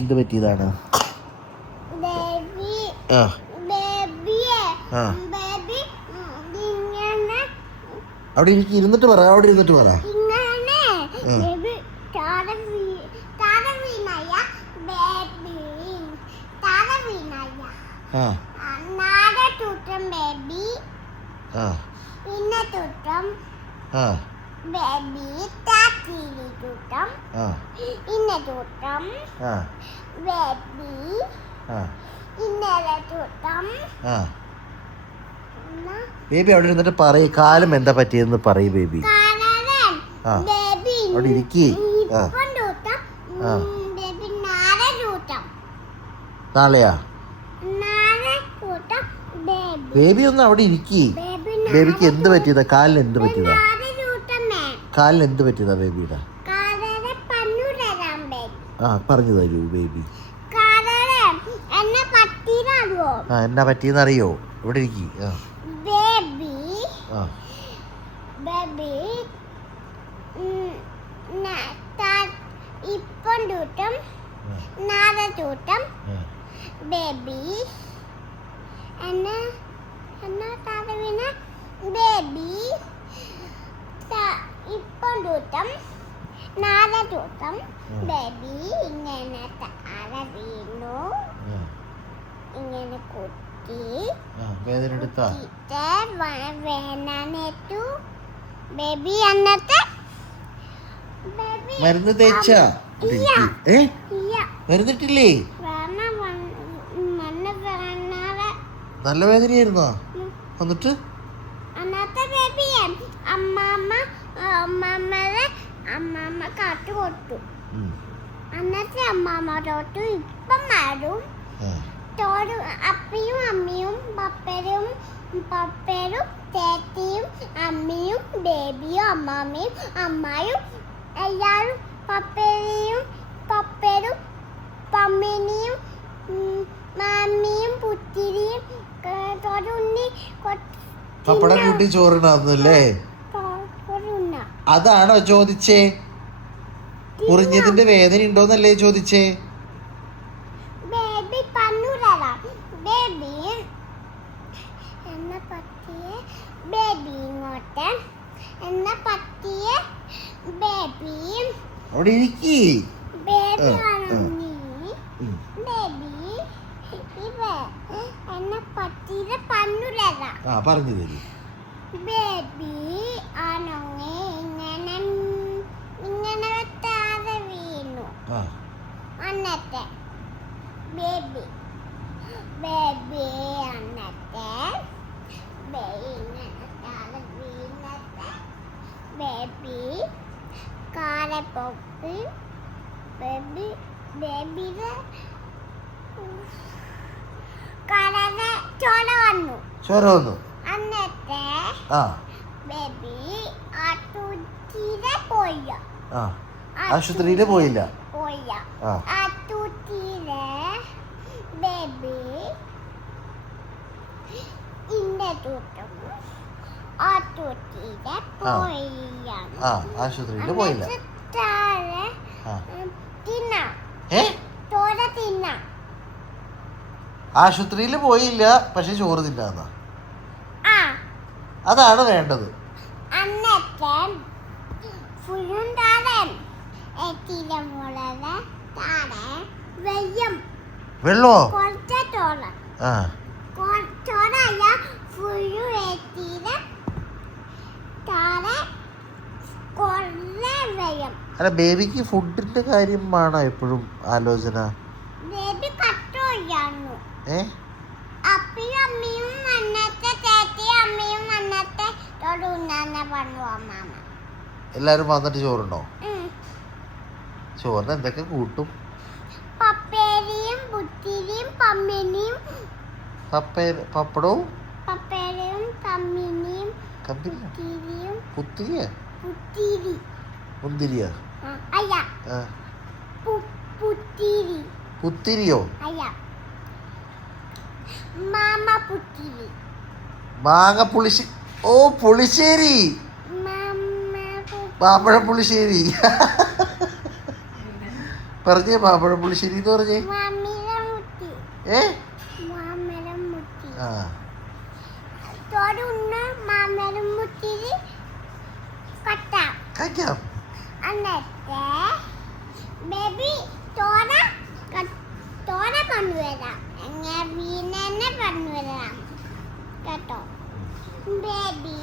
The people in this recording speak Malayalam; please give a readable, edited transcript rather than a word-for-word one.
എന്ത് പറ്റിയതാണ്? അവിടെ ഇരുന്നിട്ട് പറ, അവിടെ ഇരുന്നിട്ട് പറ. ബേബി അവിടെ ഇരുന്നിട്ട് പറയ്, കാലം എന്താ പറ്റിയെന്ന് പറയ് ബേബി. അവിടെ ഇരിക്കി. നാളെയാ ബേബി ഒന്ന് അവിടെ ഇരിക്കി. ബേബിക്ക് എന്ത് പറ്റിയതാ? കാലിന് എന്ത് പറ്റിയതാ? കാലിന് എന്ത് പറ്റിയതാ ബേബിയുടെ? പറഞ്ഞു തരൂ ബേബി. എന്നാ പറ്റിയെന്ന് അറിയോ? ഇവിടെ ഇരിക്കി. ഇങ്ങനെ കുത്തി വേദനെടുത്താ വേനു ബേബി അന്നത്തെ മരുന്ന് തേച്ചാ? മരുന്നിട്ടില്ലേ? നല്ല വേദനയായിരുന്നോ? എന്നിട്ട് അന്നത്തെ ബേബി അമ്മമ്മ കാട്ടു കൊടുത്തു. അന്നത്തെ അമ്മമ്മ തൊട്ടു ഇപ്പം മാറും. അപ്പയും അമ്മയും പപ്പരും ചേച്ചിയും അമ്മയും ബേബിയും അമ്മാമ്മയും അമ്മായും എല്ലാവരും പപ്പരും പമ്മിനിയും മാമിയും പുത്തിരിയും തൊടുണ്ണി പപ്പടം കൂട്ടി ചോറിനാന്നല്ലേ? അതാണോ ചോദിച്ചേ? മുറിഞ്ഞതിന്റെ വേദന ഉണ്ടോന്നല്ലേ ചോദിച്ചേ? അവിടെ ഇരിക്കി. പറഞ്ഞു തരൂ. ബേബി ആണെങ്കിൽ ഇങ്ങനെ താഴെ വീണു. അന്നത്തെ ബേബി അന്നത്തെ ബേബി കാലെ പൊക്കി ബേബിയുടെ കാലേ ചോര വന്നു. അന്നത്തെ ബേബി ആശുപത്രിയില് പോയില്ല. ആശുപത്രിയിലെ ബേബി ഇന്റെ തൂട്ടം ആശുപത്രിയില് പോയില്ല. ആശുപത്രിയില് പോയില്ല, പക്ഷെ ചോറ് തിന്നാന്ന. അതാണ് വേണ്ടത്. വെള്ളോ? അല്ല, ബേബിക്ക് ഫുഡിന്റെ കാര്യമാണോ എപ്പോഴും ആലോചന? എല്ലാരും വന്നിട്ട് ചോറുണ്ടോ? ചോറിന് എന്തൊക്കെ കൂട്ടും? പപ്പടവും മുന്തിരിയോ? പുത്തിരിയോ? മാങ്ങ പുളിശ്ശേരി. ഓ, പുളിശ്ശേരി, മാമ്പഴ പുളിശ്ശേരി. പറഞ്ഞേ മാമ്പഴം പുളിശ്ശേരി എന്ന് പറഞ്ഞേ. ഏ ആ കഴിക്കാം. കേട്ടോ ബേബി